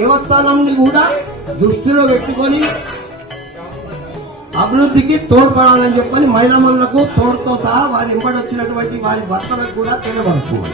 దేవస్థానాన్ని కూడా దృష్టిలో పెట్టుకొని అభివృద్ధికి తోడ్పడాలని చెప్పని మహిళలకు తోడుతో సహా వారి ఇంపడి వచ్చినటువంటి వారి భర్తలకు కూడా తెలియబడుతుంది.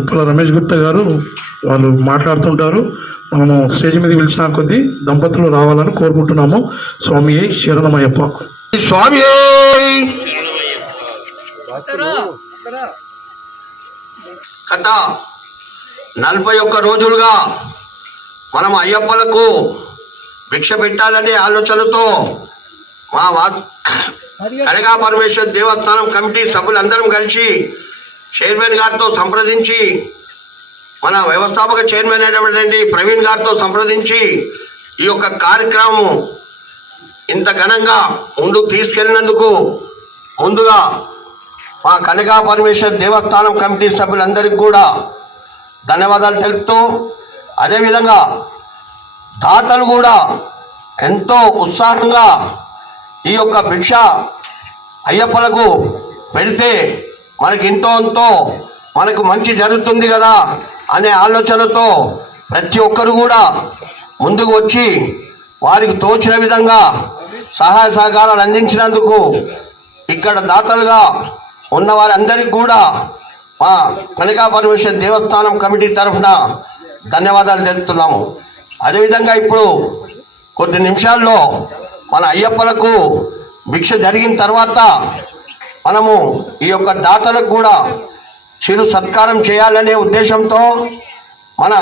ఉప్పల రమేష్ గుప్తా గారు వాళ్ళు మాట్లాడుతుంటారు. మనము స్టేజ్ మీద పిలిచిన కొద్దీ దంపతులు రావాలని కోరుకుంటున్నాము. స్వామి శరణమయ్యప్ప. స్వామి గత 41 రోజులుగా మనం అయ్యప్పలకు భిక్ష పెట్టాలనే ఆలోచనతో మా కనకా పరమేశ్వర దేవస్థానం కమిటీ సభ్యులందరం కలిసి చైర్మన్ గారితో సంప్రదించి, మన వ్యవస్థాపక చైర్మన్ అయినటువంటి ప్రవీణ్ గారితో సంప్రదించి ఈ యొక్క కార్యక్రమం ఇంత ఘనంగా ముందుకు తీసుకెళ్ళినందుకు ముందుగా మా కనకా పరమేశ్వర దేవస్థానం కమిటీ సభ్యులందరికీ కూడా ధన్యవాదాలు తెలుపుతూ, అదేవిధంగా దాతలు కూడా ఎంతో ఉత్సాహంగా ఈ యొక్క భిక్ష అయ్యప్పలకు పెడితే మనకి ఎంతో మనకు మంచి జరుగుతుంది కదా అనే ఆలోచనతో ప్రతి ఒక్కరు కూడా ముందుకు వచ్చి వారికి తోచిన విధంగా సహాయ సహకారాలు అందించినందుకు ఇక్కడ దాతలుగా ఉన్న వారందరికీ కూడా మా కనకా పరమేశ్వర దేవస్థానం కమిటీ తరఫున ధన్యవాదాలు తెలుపుతున్నాము. అదేవిధంగా ఇప్పుడు కొద్ది నిమిషాల్లో మన అయ్యప్పలకు భిక్ష జరిగిన తర్వాత మనము ఈ యొక్క దాతలకు కూడా చిరు సత్కారం చేయాలనే ఉద్దేశంతో మన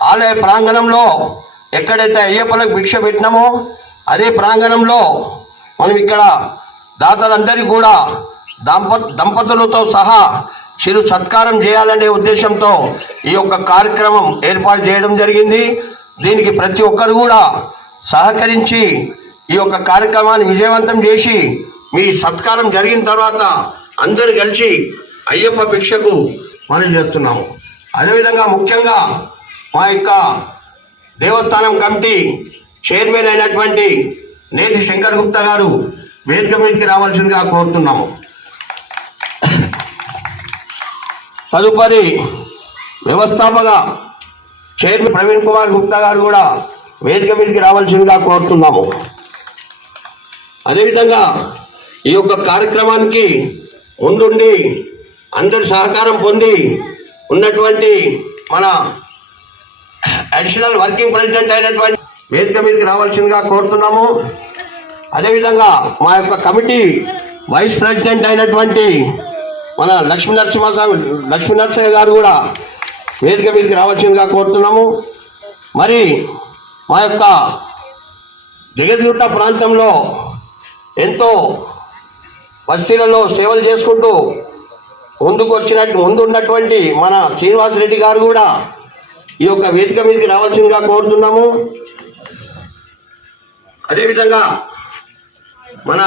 ఆలయ ప్రాంగణంలో ఎక్కడైతే అయ్యప్పలకు భిక్ష పెట్టినామో అదే ప్రాంగణంలో మనం ఇక్కడ దాతలందరికీ కూడా దంపతులతో సహా చిరు సత్కారం చేయాలనే ఉద్దేశంతో ఈ యొక్క కార్యక్రమం ఏర్పాటు చేయడం జరిగింది. దీనికి ప్రతి ఒక్కరు కూడా సహకరించి ఈ యొక్క కార్యక్రమాన్ని విజయవంతం చేసి మీ సత్కారం జరిగిన తర్వాత అందరు కలిసి అయ్యప్ప భిక్షకు మనం చేస్తున్నాము. అదేవిధంగా ముఖ్యంగా మా యొక్క దేవస్థానం కమిటీ చైర్మన్ అయినటువంటి నేతి శంకర్ గుప్తా గారు వేదిక మీదకి రావాల్సిందిగా కోరుతున్నాము. తదుపరి వ్యవస్థాపక చైర్మన్ ప్రవీణ్ కుమార్ గుప్తా గారు కూడా వేదిక మీదకి రావాల్సిందిగా కోరుతున్నాము. అదేవిధంగా ఈ యొక్క కార్యక్రమానికి ముందుండి అందరి సహకారం పొంది ఉన్నటువంటి మన అడిషనల్ వర్కింగ్ ప్రెసిడెంట్ అయినటువంటి వేదిక మీదకి రావాల్సిందిగా కోరుతున్నాము. అదేవిధంగా మా యొక్క కమిటీ వైస్ ప్రెసిడెంట్ అయినటువంటి మన లక్ష్మీనరసింహ గారు కూడా వేదిక మీదకి రావాల్సిందిగా కోరుతున్నాము. మరి మా యొక్క జగద్గుట్ట ప్రాంతంలో ఎంతో బస్తీలలో సేవలు చేసుకుంటూ ముందు ఉన్నటువంటి మన శ్రీనివాసరెడ్డి గారు కూడా ఈ యొక్క వేదిక మీదకి రావాల్సిందిగా కోరుతున్నాము. అదేవిధంగా మన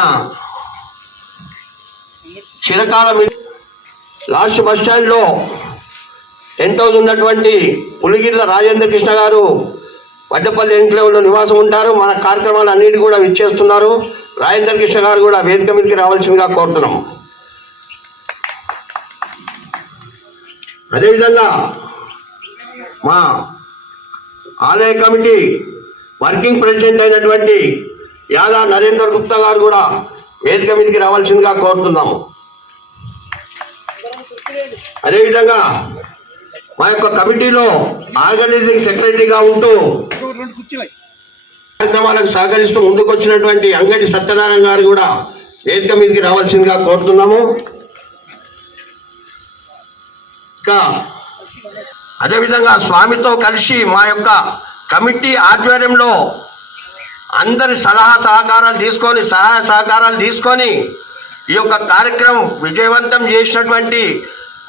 చిరకాల లాస్ట్ బస్ స్టాండ్లో ఎంతో ఉన్నటువంటి పులిగిర్ల రాజేంద్ర కృష్ణ గారు వడ్డపల్లి ఎన్క్లేవ్లో నివాసం ఉంటారు. మన కార్యక్రమాలు అన్నిటి కూడా విచ్చేస్తున్నారు. రాజేంద్ర కృష్ణ గారు కూడా వేదిక మీదకి రావాల్సిందిగా కోరుతున్నాం. అదేవిధంగా మా ఆలయ కమిటీ వర్కింగ్ ప్రెసిడెంట్ అయినటువంటి యాదా నరేందర్ గుప్తా గారు కూడా వేదిక మీదకి రావాల్సిందిగా కోరుతున్నాము. అదేవిధంగా మా యొక్క కమిటీలో ఆర్గనైజింగ్ సెక్రటరీగా ఉంటూ కార్యక్రమాలకు సహకరిస్తూ ముందుకొచ్చినటువంటి అంగడి సత్యనారాయణ గారు కూడా వేదిక మీదకి రావాల్సిందిగా కోరుతున్నాము. ఇంకా అదేవిధంగా స్వామితో కలిసి మా యొక్క కమిటీ ఆధ్వర్యంలో అందరి సహాయ సహకారాలు తీసుకొని ఈ యొక్క కార్యక్రమం విజయవంతం చేసినటువంటి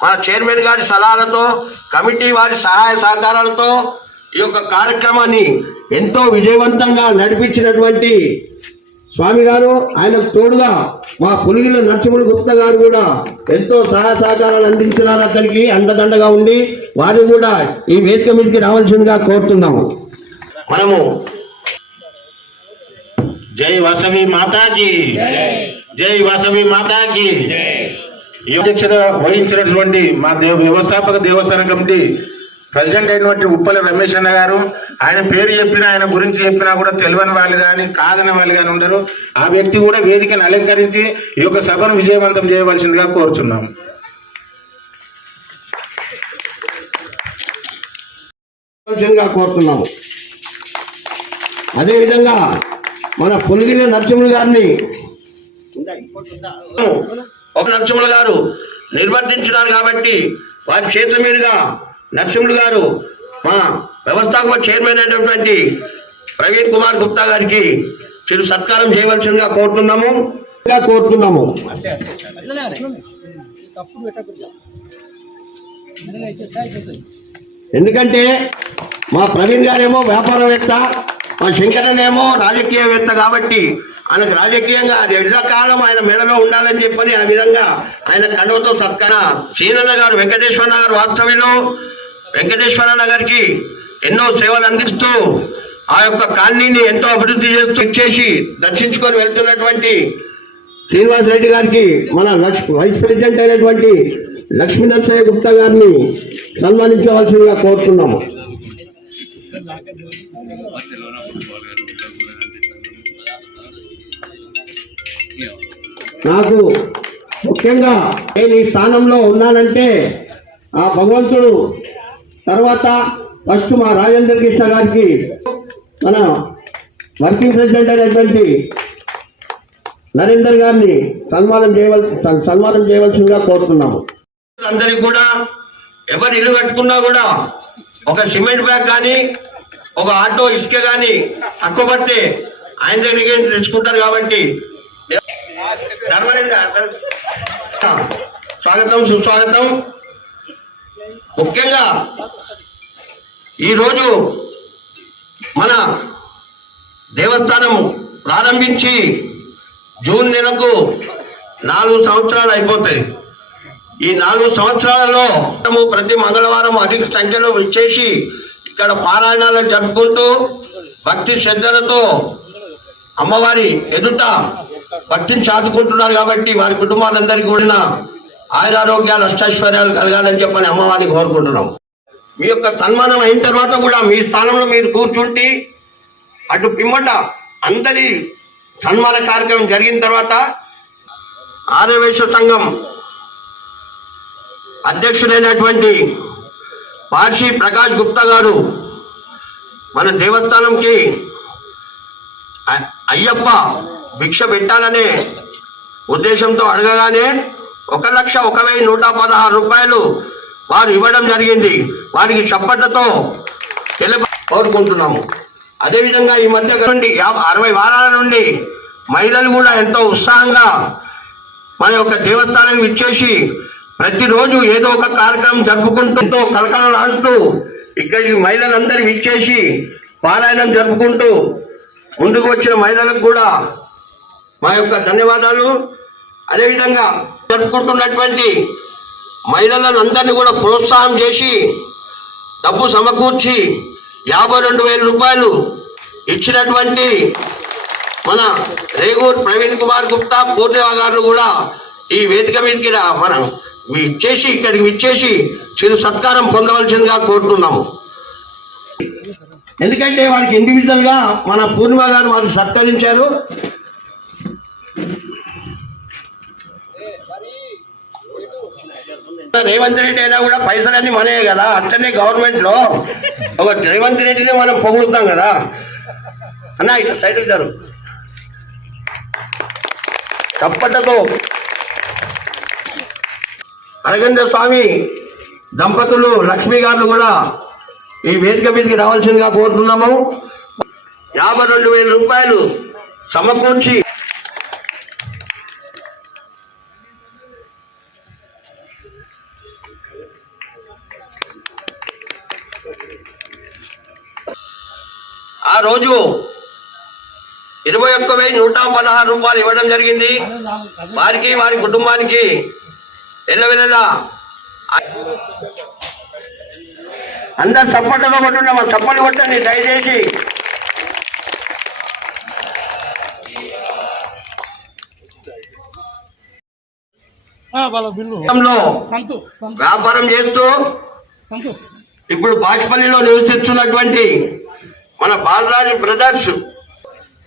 మన చైర్మన్ గారి సలహాలతో కమిటీ వారి సహాయ సహకారాలతో ఈ యొక్క కార్యక్రమాన్ని ఎంతో విజయవంతంగా నడిపించినటువంటి స్వామి గారు, ఆయనకు తోడుగా మా పులిగిల నరసింహులు గుప్తా గారు కూడా ఎంతో సహాయ సహకారాలు అందించినారు. అతనికి అండదండగా ఉండి వారిని కూడా ఈ వేదిక మీదకి రావాల్సిందిగా కోరుతున్నాము. మనము జై వాసవి మాతాకి, జై వాసవి మాతాకి. ఈ అధ్యక్షత వహించినటువంటి మా వ్యవస్థాపక దేవస్థాన కమిటీ ప్రెసిడెంట్ అయినటువంటి ఉప్పల రమేష్ అన్న గారు, ఆయన పేరు చెప్పినా ఆయన గురించి చెప్పినా కూడా తెలియని వాళ్ళు కానీ కాదని వాళ్ళు కానీ ఉండరు. ఆ వ్యక్తి కూడా వేదికను అలంకరించి ఈ యొక్క సభను విజయవంతం చేయవలసిందిగా కోరుచున్నాం. కోరుతున్నాము. అదేవిధంగా మన పులిగిరి నరసింహులు గారిని ఒక నరసింహులు గారు నిర్వర్తించినారు కాబట్టి వారి చేతుల మీదుగా నరసింహులు గారు మా వ్యవస్థాపక చైర్మన్ అయినటువంటి ప్రవీణ్ కుమార్ గుప్తా గారికి చిరు సత్కారం చేయవలసిందిగా కోరుతున్నాము. ఎందుకంటే మా ప్రవీణ్ గారేమో వ్యాపారవేత్త, మా శంకరనేమో రాజకీయవేత్త కాబట్టి ఆయనకు రాజకీయంగా కాలం ఆయన మెడలో ఉండాలని చెప్పని ఆ విధంగా ఆయన కండువతో సత్కార సీనన్న గారు వెంకటేశ్వర నగర్ వాస్తవ్యులు వెంకటేశ్వర నగర్కి ఎన్నో సేవలు అందిస్తూ ఆ యొక్క కాలనీని ఎంతో అభివృద్ధి చేస్తూ ఇచ్చేసి దర్శించుకొని వెళ్తున్నటువంటి శ్రీనివాసరెడ్డి గారికి మన వైస్ ప్రెసిడెంట్ అయినటువంటి లక్ష్మీనరసింహ గుప్తా గారిని సన్మానించవలసిందిగా కోరుతున్నాము. నాకు ముఖ్యంగా నేను ఈ స్థానంలో ఉన్నానంటే ఆ భగవంతుడు తర్వాత ఫస్ట్ మా రాజేంద్ర కృష్ణ గారికి మన వర్కింగ్ ప్రెసిడెంట్ అయినటువంటి నరేందర్ గారిని సన్మానం చేయవలసిందిగా కోరుతున్నాము. అందరికి కూడా ఎవరు ఇల్లు కట్టుకున్నా కూడా ఒక సిమెంట్ బ్యాగ్ కానీ ఒక ఆటో ఇసుక కానీ తక్కువ పడితే ఆయన దగ్గరికి తెచ్చుకుంటారు కాబట్టి స్వాగతం సుస్వాగతం. ముఖ్యంగా ఈరోజు మన దేవస్థానం ప్రారంభించి జూన్ నెలకు 4 సంవత్సరాలు అయిపోతాయి. ఈ 4 సంవత్సరాలలో ప్రతి మంగళవారం అధిక సంఖ్యలో వచ్చేసి ఇక్కడ పారాయణాలు జరుపుకుంటూ భక్తి శ్రద్ధలతో అమ్మవారి ఎదుట భక్తిని చాటుకుంటున్నారు కాబట్టి వారి కుటుంబాలందరికీ కూడా ఆయురారోగ్యాలు అష్టైశ్వర్యాలు కలగాలని చెప్పని అమ్మవారిని కోరుకుంటున్నాం. మీ యొక్క సన్మానం అయిన తర్వాత కూడా మీ స్థానంలో మీరు కూర్చుంటే అటు పిమ్మట అందరి సన్మాన కార్యక్రమం జరిగిన తర్వాత ఆర్యవైశ్య సంఘం అధ్యక్షుడైనటువంటి పార్షి ప్రకాష్ గుప్తా గారు మన దేవస్థానంకి అయ్యప్ప భిక్ష పెట్టాలనే ఉద్దేశంతో అడగగానే 1,01,116 రూపాయలు వారు ఇవ్వడం జరిగింది. వారికి చప్పట్లతో కోరుకుంటున్నాము. అదేవిధంగా ఈ మధ్య 60 వారాల నుండి మహిళలు కూడా ఎంతో ఉత్సాహంగా మన యొక్క దేవస్థానం ఇచ్చేసి ప్రతిరోజు ఏదో ఒక కార్యక్రమం జరుపుకుంటూ ఎంతో కలకలలాడుతూ ఇక్కడికి మహిళలందరూ ఇచ్చేసి పారాయణం జరుపుకుంటూ ముందుకు వచ్చిన మహిళలకు కూడా మా యొక్క ధన్యవాదాలు. అదేవిధంగా జరుపుకుంటున్నటువంటి మహిళలను అందరినీ కూడా ప్రోత్సాహం చేసి డబ్బు సమకూర్చి 52,000 రూపాయలు ఇచ్చినటువంటి మన రేగూర్ ప్రవీణ్ కుమార్ గుప్తా పూర్ణిమ గారు కూడా ఈ వేదిక మీదకి మనం ఇక్కడికి ఇచ్చేసి చిరు సత్కారం పొందవలసిందిగా కోరుతున్నాము. ఎందుకంటే వారికి ఇండివిజువల్ గా మన పూర్ణిమ గారు వారు సత్కరించారు. రేవంత్ రెడ్డి అయినా కూడా పైసలన్నీ మనయే కదా, అట్లనే గవర్నమెంట్ లో ఒక రేవంత్ రెడ్డిని మనం పొగుడుతాం కదా అన్న. ఇట్లా సైడ్ ఇచ్చారు చప్పట్లతో అరగంజ స్వామి దంపతులు లక్ష్మీ గారు కూడా ఈ వేదిక మీదకి రావాల్సిందిగా కోరుతున్నాము. 52,000 రూపాయలు సమకూర్చి ఆ రోజు 21,116 రూపాయలు ఇవ్వడం జరిగింది. వారికి వారి కుటుంబానికి ఎల్లవెల్లలా అందరు చప్పట్లతో కొట్టున్నాం. చప్పట్లు కొట్టండి దయచేసి. వ్యాపారం చేస్తూ ఇప్పుడు బాచ్పల్లిలో నివసిస్తున్నటువంటి మన బాలరాజు బ్రదర్స్,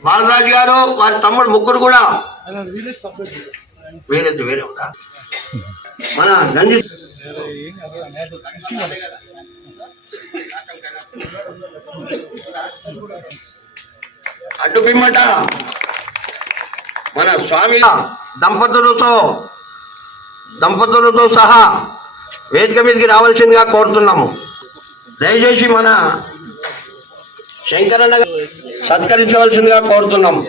బాలరాజు గారు వారి తమ్ముడు ముగ్గురు కూడా వేరే ఉందా మన గంజి అటు పిమ్మట మన స్వామి దంపతులతో సహా వేదిక మీదకి రావాల్సిందిగా కోరుతున్నాము. దయచేసి మన శంకరన్న సత్కరించవలసిందిగా కోరుతున్నాము.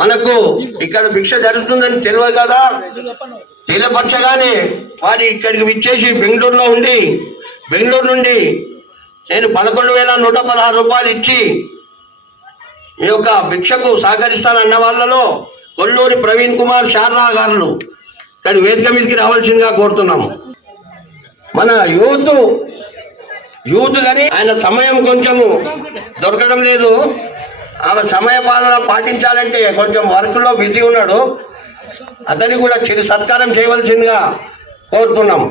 మనకు ఇక్కడ భిక్ష జరుగుతుందని తెలియదు కదా, తెలియపరచగానే వారి ఇక్కడికి విచ్చేసి బెంగళూరు నుండి నేను 11,116 రూపాయలు ఇచ్చి ఈ యొక్క భిక్షకు సహకరిస్తానన్న వాళ్ళలో కొల్లూరి ప్రవీణ్ కుమార్ శారదా గారు ఇక్కడ వేదిక మీదకి రావాల్సిందిగా కోరుతున్నాము. మన యూత్ కానీ ఆయన సమయం కొంచెము దొరకడం లేదు. ఆమె సమయ పాలన పాటించాలంటే కొంచెం వర్క్లో బిజీ ఉన్నాడు. అతన్ని కూడా చిరు సత్కారం చేయవలసిందిగా కోరుతున్నాం.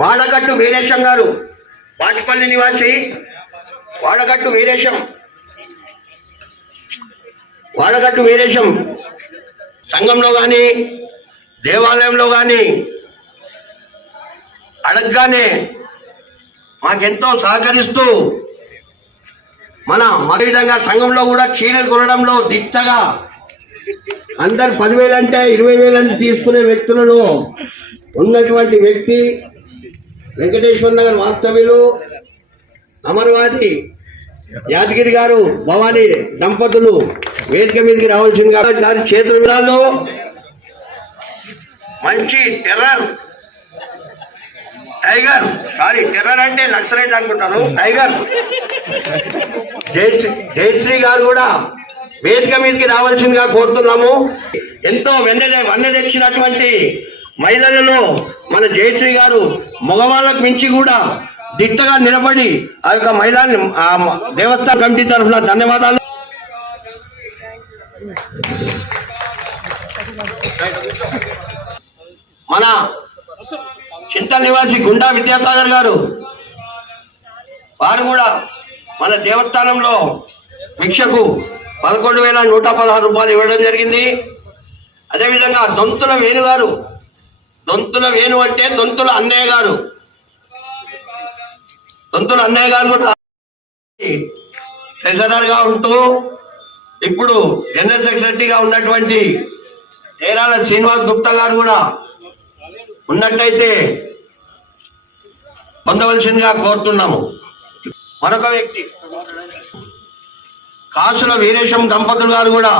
వాడగట్టు వీరేశం గారు, బాచ్పల్లి నివాసి వాడగట్టు వీరేశం సంఘంలో కానీ దేవాలయంలో కానీ అడగగానే మాకెంతో సహకరిస్తూ మన విధంగా సంఘంలో కూడా చీరలు కొనడంలో దిట్టగా అందరు 10,000 అంటే 20,000 అంటే తీసుకునే వ్యక్తులను ఉన్నటువంటి వ్యక్తి వెంకటేశ్వర నగర్ వాస్తవ్యులు అమర్వాది యాదగిరి గారు భవానీ దంపతులు వేదిక మీదకి రావాల్సిందిగా దాని చేతులలో మంచి టెర్రర్ అంటే నక్సలైట్ అనుకుంటారు. టైగర్ జయశ్రీ గారు కూడా వేదిక మీదకి రావాల్సిందిగా కోరుతున్నాము. ఎంతో వన్నె తెచ్చినటువంటి మహిళలలో మన జయశ్రీ గారు మగవాళ్ళకు మించి కూడా దిట్టగా నిలబడి ఆ యొక్క మహిళల్ని దేవస్థాన కమిటీ తరఫున ధన్యవాదాలు. మన చింతల నివాసి గుండా విద్యాసాగర్ గారు వారు కూడా మన దేవస్థానంలో భిక్షకు 11,116 రూపాయలు ఇవ్వడం జరిగింది. అదేవిధంగా దొంతుల వేణు గారు, దొంతుల వేణు అంటే దొంతుల అన్నయ్య గారు, దొంతుల అన్నయ్య గారు కూడా ట్రెజరర్గా ఉంటూ ఇప్పుడు జనరల్ సెక్రటరీగా ఉన్నటువంటి తేరాల శ్రీనివాస్ గుప్తా గారు కూడా ఉన్నట్టయితే పొందవలసిందిగా కోరుతున్నాము. మరొక వ్యక్తి కాసుల వీరేశం దంపతులు గారు కూడా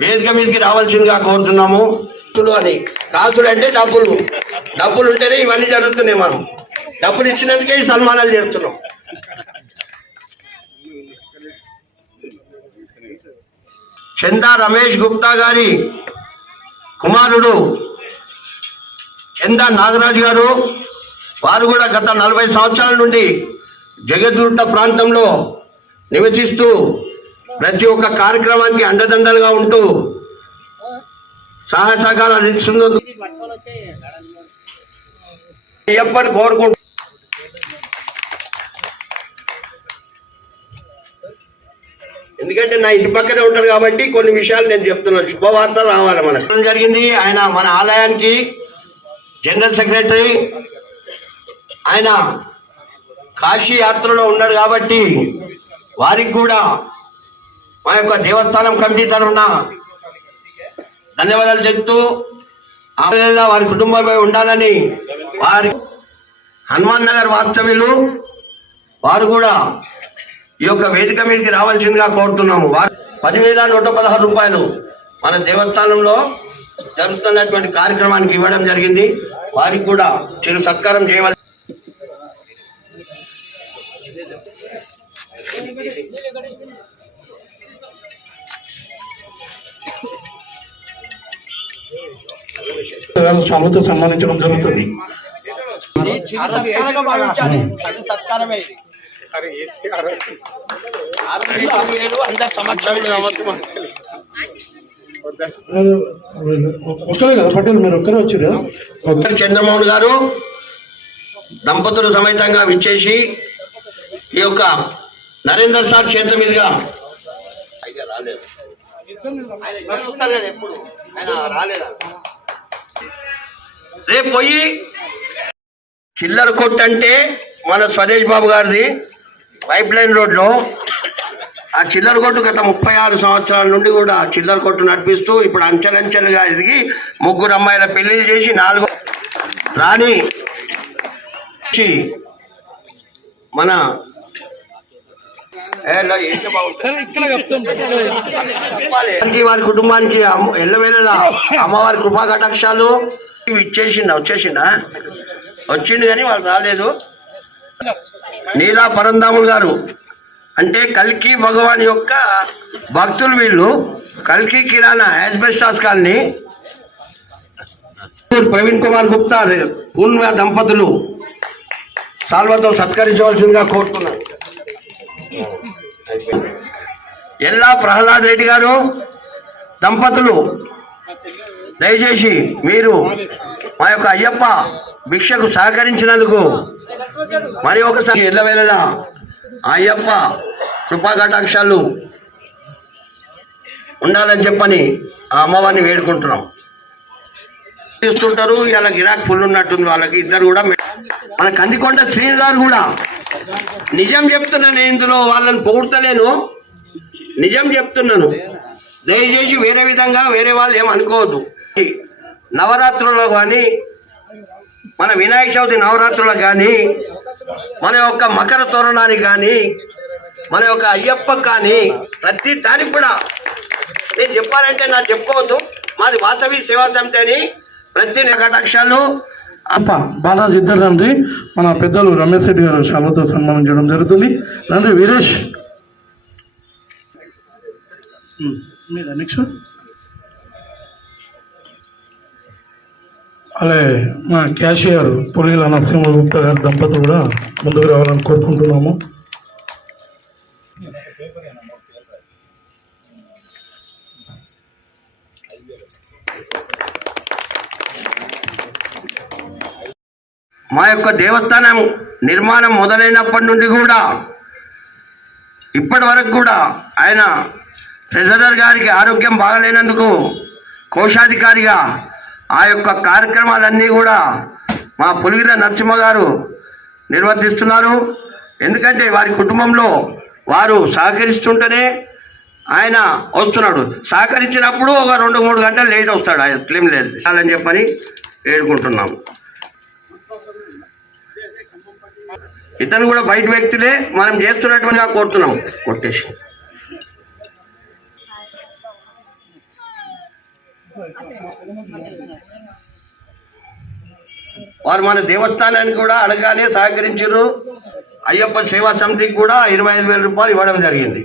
వేదిక మీదకి రావాల్సిందిగా కోరుతున్నాము. అని కాసులు అంటే డబ్బులు ఉంటేనే ఇవన్నీ జరుగుతున్నాయి. మనం డబ్బులు ఇచ్చినందుకే ఈ సన్మానాలు చేస్తున్నాం. చందా రమేష్ గుప్తా గారి కుమారుడు చందా నాగరాజు గారు, వారు కూడా గత 40 సంవత్సరాల నుండి జగద్గుట్ట ప్రాంతంలో నివసిస్తూ ప్రతి ఒక్క కార్యక్రమానికి అండదండలుగా ఉంటూ సహాయ సహకారాలు ఇస్తున్నందుకు అయ్యప్పని కోరుకుంటూ ఎందుకంటే నా ఇంటి పక్కనే ఉంటారు కాబట్టి కొన్ని విషయాలు నేను చెప్తున్నాను. శుభవార్త రావాలి మనకు జరిగింది. ఆయన మన ఆలయానికి జనరల్ సెక్రటరీ, ఆయన కాశీ యాత్రలో ఉన్నాడు కాబట్టి వారికి కూడా మా యొక్క దేవస్థానం కమిటీ తరఫున ధన్యవాదాలు చెప్తూ వారి కుటుంబమే ఉండాలని, వారి హనుమాన్ నగర్ వాస్తవ్యులు వారు కూడా ఈ యొక్క వేదిక మీదకి రావాల్సిందిగా కోరుతున్నాము. వారు 10,116 రూపాయలు మన దేవస్థానంలో జరుగుతున్నటువంటి కార్యక్రమానికి ఇవ్వడం జరిగింది. వారికి కూడా చిరు సత్కారం చేయవలసి. చాలుతో సన్మానించడం జరుగుతుంది. ఒక్కరే కదా పటేల్, మీరు ఒక్కరే వచ్చారు. చంద్రమోహన్ గారు దంపతులు సమేతంగా విచ్చేసి ఈ యొక్క నరేందర్ సార్ చేతుల మీదుగా రేపు పోయి చిల్లర కొట్టు అంటే మన స్వదేశ్ బాబు గారిది పైప్ లైన్ రోడ్లో ఆ చిల్లర కొట్టు గత 36 సంవత్సరాల నుండి కూడా చిల్లర కొట్టు నడిపిస్తూ ఇప్పుడు అంచెలంచెలుగా ఎదిగి 3 అమ్మాయిల పెళ్లిళ్ళు చేసి 4 రాణి మన వారి కుటుంబానికి ఎల్లవేళలా అమ్మవారి కృపా కటాక్షాలు వచ్చిండు కానీ వాళ్ళు రాలేదు. నీలా పరంధాములు గారు అంటే కల్కి భగవాన్ యొక్క భక్తులు వీళ్ళు. కల్కి కిరాణా యాస్బెస్టాస్ కాలనీ, ప్రవీణ్ కుమార్ గుప్తా పూర్ణ దంపతులు సాల్వతో సత్కరించవలసిందిగా కోరుతున్నాను. ఎల్లా ప్రహ్లాద్ రెడ్డి గారు దంపతులు దయచేసి మీరు మా యొక్క అయ్యప్ప భిక్షకు సహకరించినందుకు మరి ఒకసారి ఎల్లవేళలా అయ్యప్ప కృపా కటాక్షాలు ఉండాలని చెప్పని ఆ అమ్మవారిని వేడుకుంటున్నాం. చూస్తుంటారు ఇలా గిరాక్ ఫుల్ ఉన్నట్టుంది వాళ్ళకి. ఇద్దరు కూడా మన కందికొండ శ్రీని గారు కూడా నిజం చెప్తున్నాను, ఇందులో వాళ్ళని పొగుడతలేను, నిజం చెప్తున్నాను. దయచేసి వేరే విధంగా వేరే వాళ్ళు ఏమనుకోవద్దు. నవరాత్రుల్లో కానీ, మన వినాయక చవితి నవరాత్రులకు కానీ, మన యొక్క మకర తోరణానికి కానీ, మన యొక్క అయ్యప్పకు కానీ ప్రతి దానికి కూడా నేను చెప్పాలంటే నాకు చెప్పుకోవద్దు. మాది వాసవి సేవా సమితి అని ప్రతి కటాక్షాలు అప్ప బాలాజీ ఇద్దరు రండి. మన పెద్దలు రమేష్ రెడ్డి గారు శాలతో సన్మానించడం జరుగుతుంది. రండి వీరేష్ మీద నెక్స్ట్. అలాగే మా క్యాషియర్ పొలిల నరసింహ గుప్తా గారి దంపతులు కూడా ముందుకు రావాలని కోరుకుంటున్నాము. మా యొక్క దేవస్థానం నిర్మాణం మొదలైనప్పటి నుండి కూడా ఇప్పటి వరకు కూడా ఆయన ట్రెజరర్ గారికి ఆరోగ్యం బాగలేనందుకు కోశాధికారిగా ఆ యొక్క కార్యక్రమాలన్నీ కూడా మా పులిగిర నరసింహ గారు నిర్వర్తిస్తున్నారు. ఎందుకంటే వారి కుటుంబంలో వారు సహకరిస్తుంటేనే ఆయన వస్తున్నాడు. సహకరించినప్పుడు ఒక 2-3 గంటలు లేట్ వస్తాడు. ఆయన క్లెయిమ్ లేదు అని చెప్పని వేడుకుంటున్నాము. ఇతను కూడా బయట వ్యక్తులే, మనం చేస్తున్నట్టుగా కోరుతున్నాం. కొట్టేసి వారు మన దేవస్థానానికి కూడా అడగానే సహకరించారు. అయ్యప్ప సేవా సమితికి కూడా 25,000 రూపాయలు ఇవ్వడం జరిగింది.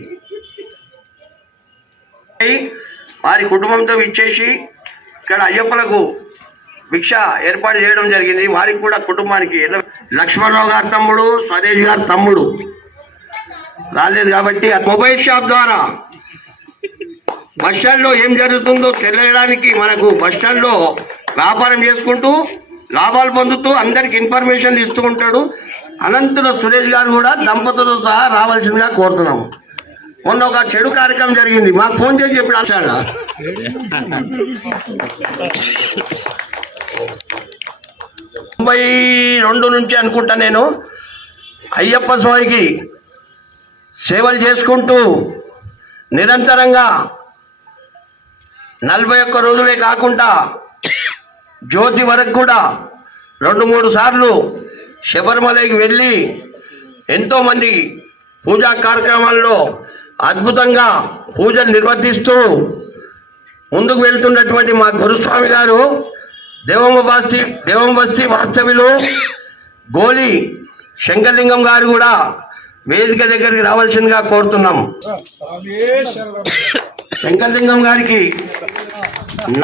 వారి కుటుంబంతో ఇచ్చేసి ఇక్కడ అయ్యప్పలకు భిక్ష ఏర్పాటు చేయడం జరిగింది. వారికి కూడా కుటుంబానికి లక్ష్మణరావు గారి తమ్ముడు, స్వదేశ్ గారి తమ్ముడు రాలేదు కాబట్టి మొబైల్ షాప్ ద్వారా బస్టాండ్లో ఏం జరుగుతుందో తెలియడానికి మనకు బస్టాండ్లో వ్యాపారం చేసుకుంటూ లాభాలు పొందుతూ అందరికి ఇన్ఫర్మేషన్ ఇస్తూ ఉంటాడు. అనంతుల సురేష్ గారు కూడా దంపతులతో సహా రావాల్సిందిగా కోరుతున్నాము. మొన్న ఒక చెడు కార్యక్రమం జరిగింది, మాకు ఫోన్ చేసి చెప్పి ఆచాడ 92 నుంచి అనుకుంటా నేను అయ్యప్ప స్వామికి సేవలు చేసుకుంటూ నిరంతరంగా 41 రోజులే కాకుండా జ్యోతి వరకు కూడా 2-3 సార్లు శబరిమలకి వెళ్ళి ఎంతోమంది పూజా కార్యక్రమాల్లో అద్భుతంగా పూజలు నిర్వర్తిస్తూ ముందుకు వెళ్తున్నటువంటి మా గురుస్వామి గారు దేవంబస్తి వాస్తవ్యులు గోలి శంకరలింగం గారు కూడా వేదిక దగ్గరికి రావాల్సిందిగా కోరుతున్నాం. శంకరలింగం గారికి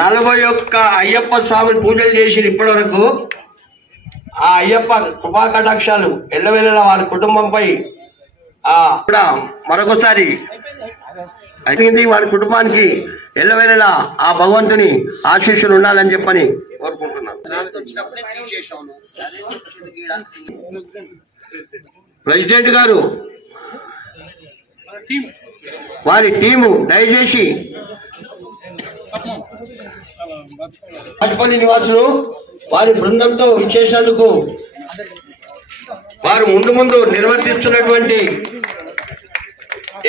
41 అయ్యప్ప స్వామి పూజలు చేసి ఇప్పటి వరకు ఆ అయ్యప్ప కృపా కటాక్షాలు ఎల్లవేళలా వారి కుటుంబంపై కూడా మరొకసారి అయింది. వారి కుటుంబానికి ఎల్లవేళలా ఆ భగవంతుని ఆశీస్సులు ఉండాలని చెప్పని కోరుకుంటున్నాను. ప్రెసిడెంట్ గారు వారి టీము దయచేసి పట్టుపల్లి నివాసులు వారి బృందంతో విచ్చేసినందుకు వారు ముందు నిర్వర్తిస్తున్నటువంటి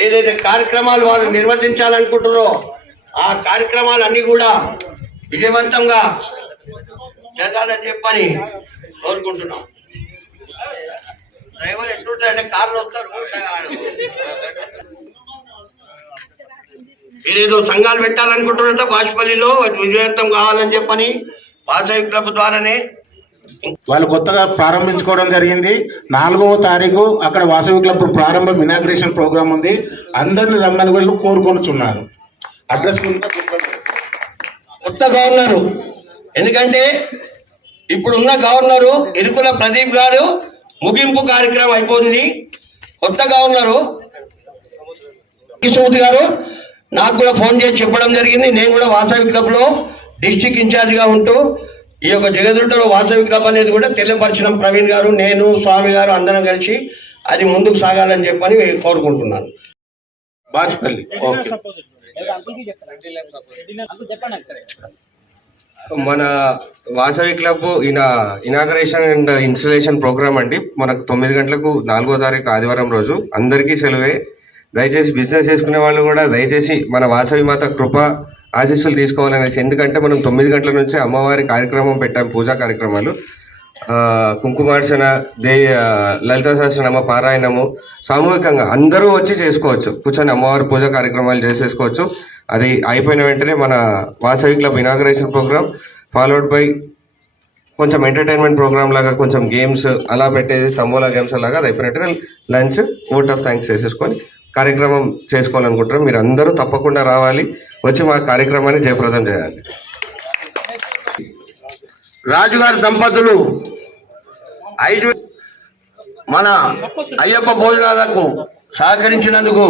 ఏదైతే కార్యక్రమాలు వారు నిర్వర్తించాలనుకుంటున్నారో ఆ కార్యక్రమాలన్నీ కూడా విజయవంతంగా జరగాలని చెప్పని కోరుకుంటున్నాం. డ్రైవర్ ఎట్లుంటారంటే కార్లు వస్తారు, మీరేదో సంఘాలు పెట్టాలనుకుంటున్నారంటే బాష్పల్లిలో విజయవంతం కావాలని చెప్పని వాసవి క్లబ్ ద్వారానే వాళ్ళు కొత్తగా ప్రారంభించుకోవడం జరిగింది. 4వ తారీఖు అక్కడ వాసవి క్లబ్ ప్రారంభం ఇనాగ్రేషన్ ప్రోగ్రామ్ ఉంది. అందరిని రమ్మని వాళ్ళు కోరుకొనుచున్నారు. అడ్రస్ కొత్త గవర్నరు, ఎందుకంటే ఇప్పుడున్న గవర్నరు ఇరుకుల ప్రదీప్ గారు ముగింపు కార్యక్రమం అయిపోయింది. కొత్త గవర్నరు కిషోర్ గారు నాకు కూడా ఫోన్ చేసి చెప్పడం జరిగింది. నేను కూడా వాసవి క్లబ్లో డిస్ట్రిక్ట్ ఇన్ఛార్జిగా ఉంటూ ఈ యొక్క జగదుర్గలో వాసవి క్లబ్ అనేది కూడా తెలియపరిచిన ప్రవీణ్ గారు, నేను, స్వామి గారు అందరం కలిసి అది ముందుకు సాగాలని చెప్పని కోరుకుంటున్నాను. బాజ్పల్లి మన Vasavi club inauguration and installation programme అండి. మనకు 9 గంటలకు 4వ తారీఖు ఆదివారం రోజు అందరికీ సెలవే. దయచేసి బిజినెస్ చేసుకునే వాళ్ళు కూడా దయచేసి మన వాసవి మాత కృప ఆశీస్సులు తీసుకోవాలనేసి, ఎందుకంటే మనం 9 గంటల నుంచి అమ్మవారి కార్యక్రమం పెట్టాం, పూజా కార్యక్రమాలు, కుంకుమార్చన, లలితా సహస్రనామ పారాయణము సామూహికంగా అందరూ వచ్చి చేసుకోవచ్చు. కూర్చొని అమ్మవారి పూజా కార్యక్రమాలు చేసేసుకోవచ్చు. అది అయిపోయిన వెంటనే మన Vasavi club inauguration programme followed by కొంచెం ఎంటర్టైన్మెంట్ ప్రోగ్రామ్ లాగా కొంచెం గేమ్స్ అలా పెట్టేసి తంబోలా గేమ్స్ అలాగా అది అయిపోయినట్టు లంచ్ ఓట్ ఆఫ్ థ్యాంక్స్ చేసేసుకొని కార్యక్రమం చేసుకోవాలనుకుంటారు. మీరు అందరూ తప్పకుండా రావాలి, వచ్చి మా కార్యక్రమాన్ని జయప్రదం చేయాలి. రాజుగారి దంపతులు 5 మన అయ్యప్ప భోజనాలకు సహకరించినందుకు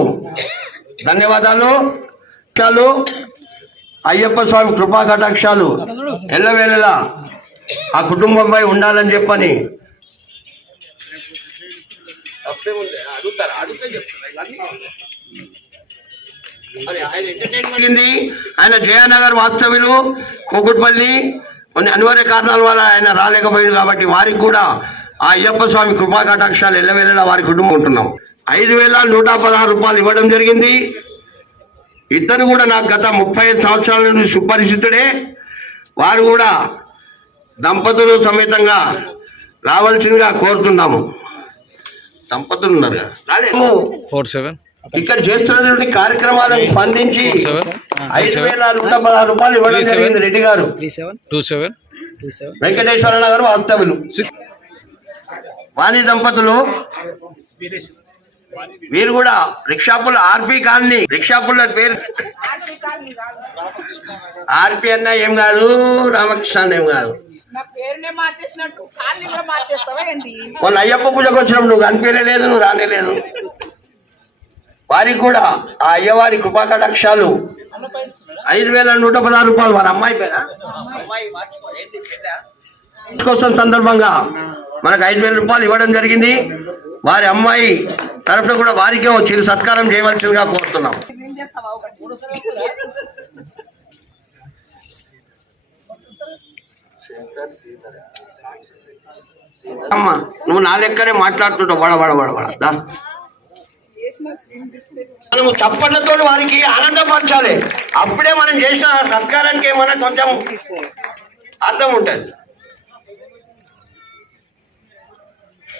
ధన్యవాదాలు. అయ్యప్ప స్వామి కృపా కటాక్షాలు ఎల్లవేళలా ఆ కుటుంబంపై ఉండాలని చెప్పని ఆయన జయానగర్ వాస్తవ్యులు కోకుట్పల్లి కొన్ని అనివార్య కారణాల వల్ల ఆయన రాలేకపోయింది కాబట్టి వారికి కూడా ఆ అయ్యప్ప స్వామి కృపా కటాక్షాలు ఎల్లవేళలా వారి కుటుంబం ఉంటున్నాం. 5,116 రూపాయలు ఇవ్వడం జరిగింది. ఇతను కూడా నాకు గత 35 సంవత్సరాల నుండి సుపరిచితుడే. వారు కూడా దంపతులు సమేతంగా రావాల్సిందిగా కోరుతున్నాము. దంపతులు ఉన్నారు కదా, 47 ఇక్కడ చేస్తున్నటువంటి కార్యక్రమాలకు స్పందించి 5,116 రూపాయలు ఇవ్వడం జరిగింది. రెడ్డి గారు 27 వెంకటేశ్వర నగర్ వాస్తవ్యులు వాణి దంపతులు. వీరు కూడా రిక్షాపుల్ల ఆర్పి కాలనీ, రిక్షాపుల్ల పేరు ఆర్పి అన్న ఏం కాదు, రామకృష్ణ అన్న ఏం కాదు. మొన్న అయ్యప్ప పూజకు వచ్చినప్పుడు నువ్వు కనిపించలేదు, నువ్వు రానేలేదు. వారికి కూడా ఆ అయ్యవారి కృపాకటాక్షాలు 5,116 రూపాయలు. వారి అమ్మాయి పేరా కోసం సందర్భంగా మనకు 5,000 రూపాయలు ఇవ్వడం జరిగింది. వారి అమ్మాయి తరఫున కూడా వారికే చిరు సత్కారం చేయవలసిందిగా కోరుతున్నాం. అమ్మా నువ్వు నా లెక్కనే మాట్లాడుతుంటావు, బడ మనము చప్పట్లతో వారికి ఆనందపరచాలి. అప్పుడే మనం చేసిన సత్కారానికి ఏమన్నా కొంచెం అర్థం ఉంటుంది.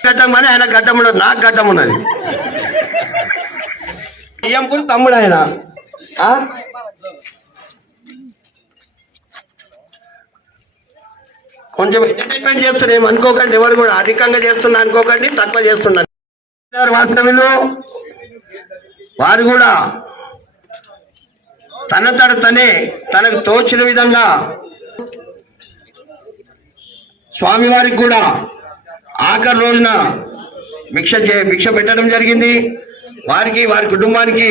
గడ్డం అని ఆయన గడ్డం ఉండదు, నాకు గడ్డం ఉన్నది. అయ్యంపుడు తమ్ముడు ఆయన. కొంచెం ఎంటర్టైన్మెంట్ చేస్తున్నా ఏమనుకోకండి, ఎవరు కూడా అధికంగా చేస్తున్నా అనుకోకండి, తక్కువ చేస్తున్నారు. వాస్తవ్యులు వారు కూడా తనకు తోచిన విధంగా స్వామివారికి కూడా ఆఖరి రోజున భిక్ష పెట్టడం జరిగింది. వారికి వారి కుటుంబానికి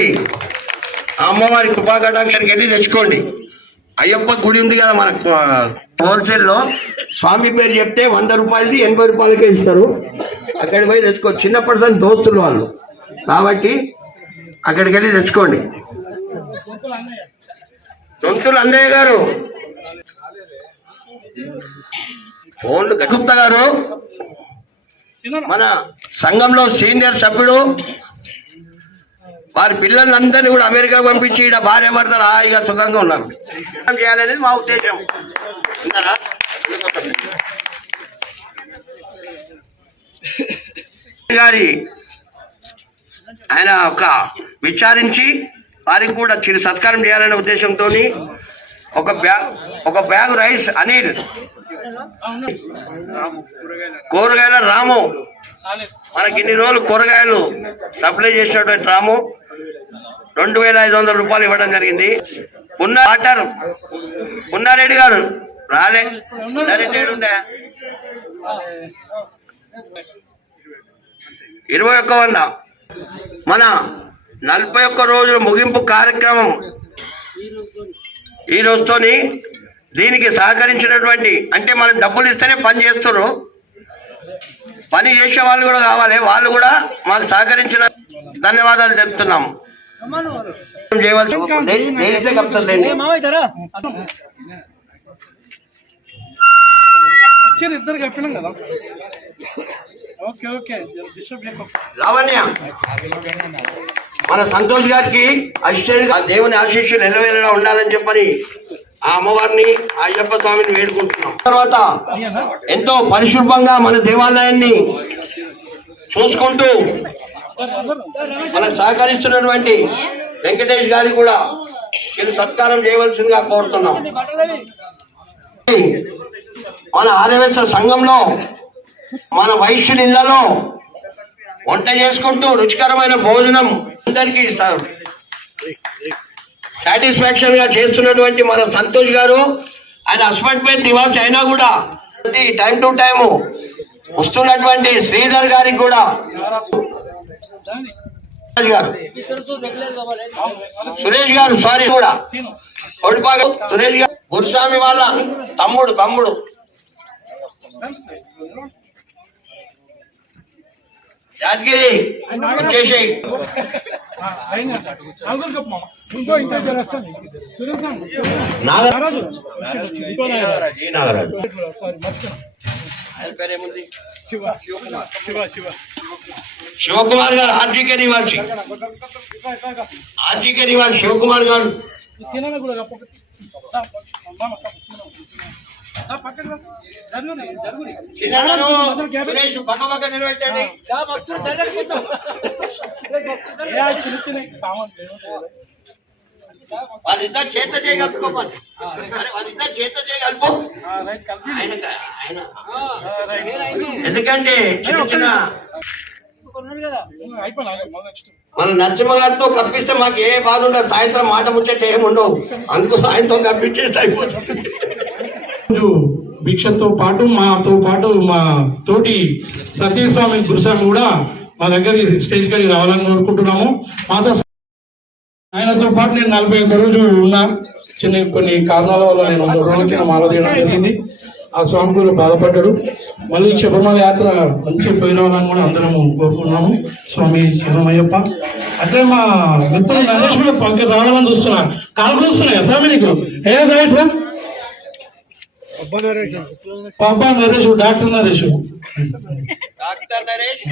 అమ్మవారి కృపాకటాక్షానికి వెళ్ళి తెచ్చుకోండి. అయ్యప్ప గుడి ఉంది కదా మనకు హోల్సేల్లో, స్వామి పేరు చెప్తే 100 రూపాయలది 80 రూపాయలకే ఇస్తారు. అక్కడికి పోయి తెచ్చుకో. చిన్నప్పటి నుంచి దోస్తులు వాళ్ళు కాబట్టి అక్కడికి వెళ్ళి తెచ్చుకోండి. సొంతులు అన్నయ్య గారు ఫోన్లు గుప్తా గారు మన సంఘంలో సీనియర్ సభ్యుడు. వారి పిల్లలందరినీ కూడా అమెరికా పంపించి ఇక్కడ భార్య భర్తలు హాయిగా సుఖంగా ఉన్నారు. చేయాలనేది మా ఉద్దేశం. గారి ఆయన విచారించి వారికి కూడా చిరు సత్కారం చేయాలనే ఉద్దేశంతో ఒక బ్యాగ్ రైస్ అనిల్, కూరగాయల రాము, మనకి ఇన్ని రోజులు కూరగాయలు సప్లై చేసినటువంటి రాము 2,500 రూపాయలు ఇవ్వడం జరిగింది. వాటర్ పున్నారెడ్డి గారు రాలే, ఉండే 21 మన 41 రోజుల ముగింపు కార్యక్రమం ఈ రోజుతోని దీనికి సహకరించినటువంటి, అంటే మనం డబ్బులు ఇస్తేనే పని చేస్తారు, పని చేసే వాళ్ళు కూడా కావాలి. వాళ్ళు కూడా మాకు సహకరించిన ధన్యవాదాలు చెప్తున్నాము. లావణ్య మన సంతోష్ గారికి అసిస్టెంట్ గా దేవుని ఆశీస్సులు ఎల్లవేళలా ఉండాలని చెప్పని ఆ అమ్మవారిని అయ్యప్ప స్వామిని వేడుకుంటున్నాం. తర్వాత ఎంతో పరిశుభ్రంగా మన దేవాలయాన్ని చూసుకుంటూ మనకు సహకరిస్తున్నటువంటి వెంకటేష్ గారికి కూడా మీరు సత్కారం చేయవలసిందిగా కోరుతున్నాం. మన ఆర్యవేశ సంఘంలో మన వైశ్యుల ఇళ్లలో వంట చేసుకుంటూ రుచికరమైన భోజనం అందరికీ సాటిస్ఫాక్షన్ గా చేస్తున్నటువంటి మన సంతోష్ గారు, ఆయన హస్బెండ్ నివాసి అయినా కూడా టైం టు టైం వస్తున్నటువంటి శ్రీధర్ గారికి కూడా, సురేష్ గారు సారీ కూడా సురేష్ గారు గురుస్వామి వాళ్ళ తమ్ముడు యాదగిరి వచ్చేసేయ్. నాగరాజు ఈ నాగరాజు ఆయన పేరేముంది? శివకుమార్ గారు ఆర్జీకే నివాసి. ఆర్జీకే నివాసి శివకుమార్ గారు. సురేష్ పక్క పక్క నిలబెట్టండి. వాళ్ళిద్దరు చేత చేయగలుపుకోమని, వాళ్ళిద్దరు చేత చేయగలుపు. ఎందుకంటే చిన్న చిన్న మన నరసింహ గారితో కప్పిస్తే మాకు ఏ బాధ ఉండదు. సాయంత్రం మాట ముచ్చట ఏమి ఉండవు. అందుకు సాయంత్రం కప్పించేస్తే అయిపోతుంది. భిక్షతో పాటు మాతో పాటు మా తోటి సతీస్వామి గురుస్వామి కూడా మా దగ్గరికి స్టేజ్ కాడికి రావాలని కోరుకుంటున్నాము. మాతో ఆయనతో పాటు నేను 41 రోజులు ఉన్నా. చిన్న కొన్ని కారణాల వల్ల నేను 2 రోజులకి మాల తీయడం జరిగింది. ఆ స్వామి కూడా బాధపడ్డాడు. మళ్ళీ శబరిమల యాత్ర మంచి పోయి రావాలని కూడా అందరము కోరుకున్నాము. స్వామి శరణమయ్యప్ప. అట్లే మా మిత్రులు నరేష్ కూడా పక్కన రావాలని చూస్తున్నా. కాలు కూస్తున్నాయా స్వామి నీకు? ఏ రైట్ పాప నరేష్, డాక్టర్ నరేష్. డాక్టర్ నరేష్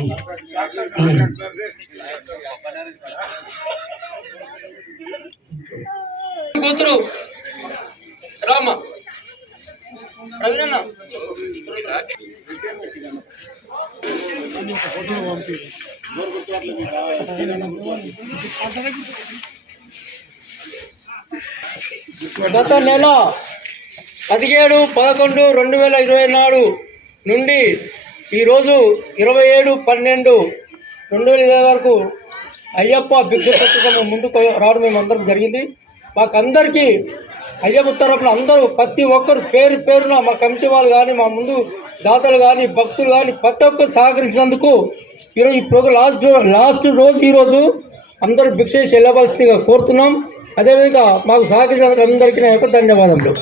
కూతురు రామ ప్రవీణ గత నెల 17/11/2024 నుండి ఈరోజు 27/12/2020 వరకు అయ్యప్ప భిక్ష పథకం ముందుకు రావడం మేమందరం జరిగింది. మాకందరికీ అయ్యప్ప తరఫున అందరూ ప్రతి ఒక్కరు పేరు పేరున మా కమిటీ వాళ్ళు కానీ, మా ముందు దాతలు కానీ, భక్తులు కానీ ప్రతి ఒక్కరు సహకరించినందుకు ఈరోజు ఈ ప్రోగ్రాం లాస్ట్ రోజు ఈరోజు అందరూ భిక్ష చేసి వెళ్ళవలసిందిగా కోరుతున్నాం. అదేవిధంగా మాకు సహకరించిన అందరికీ నా యొక్క ధన్యవాదములు.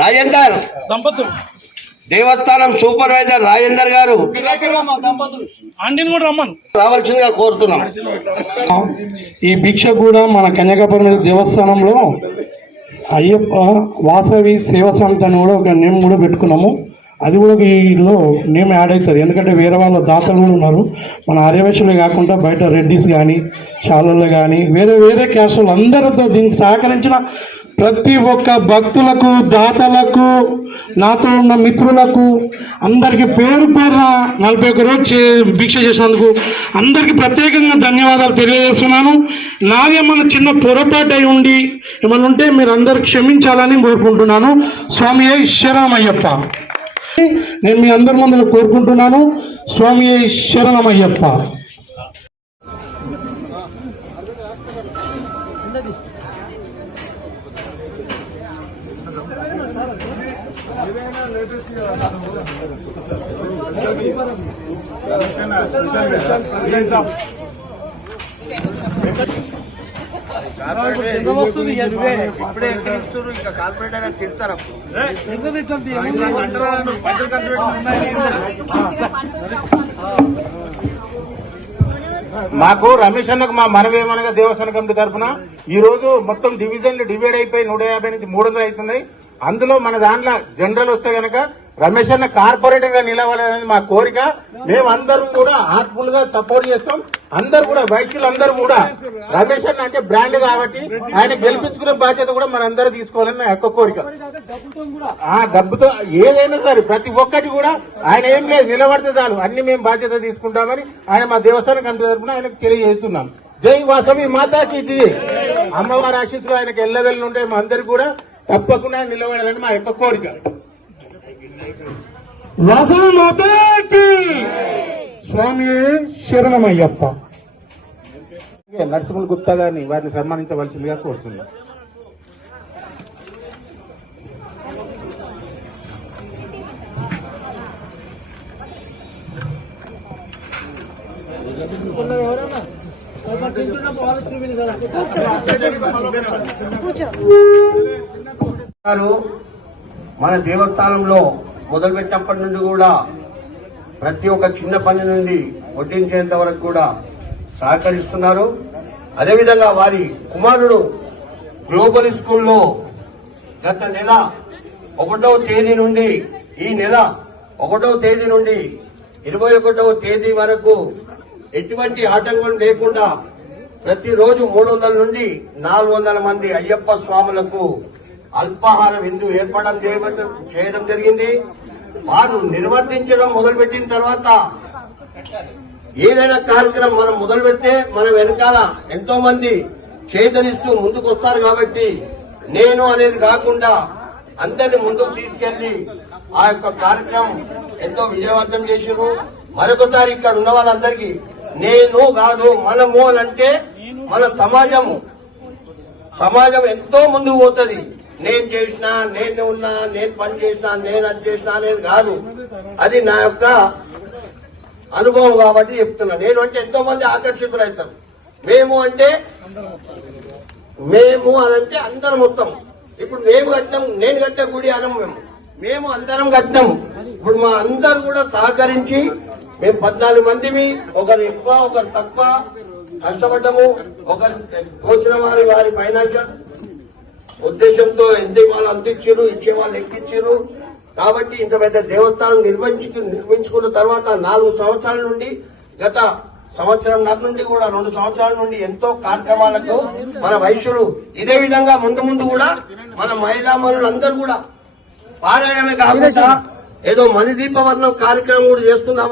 రాజేందర్ దంపతులు దేవస్థానం సూపర్వైజర్ రాజేందర్ గారు ఆంటీని కూడా రమ్మను రావాల్సిందిగా కోరుతున్నాం. ఈ భిక్ష కూడా మన కన్యాకుమారి దేవస్థానంలో అయ్యప్ప వాసవి సేవా సమితి అని కూడా ఒక నేమ్ కూడా పెట్టుకున్నాము. అది కూడా వీళ్ళు నేమ్ యాడ్ అవుతుంది. ఎందుకంటే వేరే వాళ్ళ దాతలు కూడా ఉన్నారు. మన ఆర్యవైశ్యులే కాకుండా బయట రెడ్డిస్ కానీ, చాలల్లో కానీ, వేరే క్యాస్టులు అందరితో దీనికి సహకరించిన ప్రతి ఒక్క భక్తులకు, దాతలకు, నాతో ఉన్న మిత్రులకు అందరికీ పేరు పేరున 41 రోజు భిక్ష చేసినందుకు అందరికీ ప్రత్యేకంగా ధన్యవాదాలు తెలియజేస్తున్నాను. నాదేమన్నా చిన్న పొరపాటు అయి ఉండి ఏమన్నా ఉంటే మీరు అందరు క్షమించాలని కోరుకుంటున్నాను. స్వామి శరణమయ్యప్ప. నేను మీ అందరి ముందు కోరుకుంటున్నాను. స్వామి శరణమయ్యప్ప. మాకు రమేష్ అన్నకు మా మనవేమనగా దేవస్థాన కమిటీ తరఫున ఈ రోజు మొత్తం డివిజన్లు డివైడ్ అయిపోయి 150 నుంచి 300 అవుతున్నాయి. అందులో మన దాంట్లో జనరల్ వస్తే గనక రమేష్ అన్న కార్పొరేటర్ గా నిలవాలనేది మా కోరిక. మేమందరూ కూడా హార్ట్ఫుల్ గా సపోర్ట్ చేస్తాం. అందరూ కూడా వైశ్యులు అందరూ కూడా రమేష్ అన్న అంటే బ్రాండ్ కాబట్టి ఆయన గెలిపించుకునే బాధ్యత కూడా మనందరూ తీసుకోవాలని నా యొక్క కోరిక. ఆ డబ్బుతో ఏదైనా సరే ప్రతి ఒక్కటి కూడా ఆయన ఏం లేదు, నిలబడితే చాలు అన్ని మేము బాధ్యత తీసుకుంటామని ఆయన మా దేవస్థాన కమిటీ తరఫున ఆయనకు తెలియజేస్తున్నాం. జై వాసవి మాతాకి జై. అమ్మవారి ఆశీస్సులు ఆయనకు ఎల్లవెల్లి ఉంటాయి. మా అందరికి కూడా తప్పకుండా నిలబడాలని మా యొక్క కోరిక. వాసవి మాతాకి స్వామి శరణమయ్యప్ప. నరసింహ గుప్తా గారిని వారిని సన్మానించవలసిందిగా కోరుతున్నాం. మన దేవస్థానంలో మొదలుపెట్టినప్పటి నుండి కూడా ప్రతి ఒక్క చిన్న పని నుండి వడ్డించేంత వరకు కూడా సహకరిస్తున్నారు. అదేవిధంగా వారి కుమారుడు గ్లోబల్ స్కూల్లో గత నెల 1వ తేదీ నుండి ఈ నెల 1వ తేదీ నుండి 21వ తేదీ వరకు ఎటువంటి ఆటంకం లేకుండా ప్రతిరోజు 300 నుండి 400 మంది అయ్యప్ప స్వాములకు అల్పాహార విందు ఏర్పాటు చేయడం జరిగింది. వారు నిర్వర్తించడం మొదలుపెట్టిన తర్వాత ఏదైనా కార్యక్రమం మనం మొదలు పెడితే మన వెనకాల ఎంతో మంది చేతనిస్తూ ముందుకు వస్తారు. కాబట్టి నేను అనేది కాకుండా అందరిని ముందుకు తీసుకెళ్లి ఆ యొక్క కార్యక్రమం ఎంతో విజయవంతం చేశారు. మరొకసారి ఇక్కడ ఉన్న వాళ్ళందరికీ నేను కాదు మనము అని అంటే మన సమాజం ఎంతో ముందుకు పోతుంది. నేను చేసినా, నేను ఉన్నా, నేను పని చేసినా, నేను అది చేసినా అనేది కాదు. అది నా యొక్క అనుభవం కాబట్టి చెప్తున్నా. నేను అంటే ఎంతో మంది ఆకర్షితులవుతారు. మేము అనంటే అందరం మొత్తం. ఇప్పుడు మేము కట్టినాం, నేను కట్టే గుడి అనం మేము అందరం కట్టినాం. ఇప్పుడు మా అందరు కూడా సహకరించి మేము 14 మందిమి, ఒకరు ఎక్కువ ఒకరు తక్కువ కష్టపడ్డము. ఒకరు తోచిన వారి ఫైనాన్షియల్ ఉద్దేశంతో ఎంత వాళ్ళు అంత ఇచ్చారు, ఇచ్చే వాళ్ళు ఎక్కిచ్చారు. కాబట్టి ఇంత పెద్ద దేవస్థానం నిర్మించుకున్న తర్వాత 4 సంవత్సరాల నుండి గత సంవత్సరం నుండి కూడా 2 సంవత్సరాల నుండి ఎంతో కార్యక్రమాలకు మన వైశ్యులు ఇదే విధంగా ముందు కూడా మన మహిళా మనులందరూ కూడా పారాయణమే కాకుండా ఏదో మణిదీపవర్ణం కార్యక్రమం కూడా చేస్తున్నాం.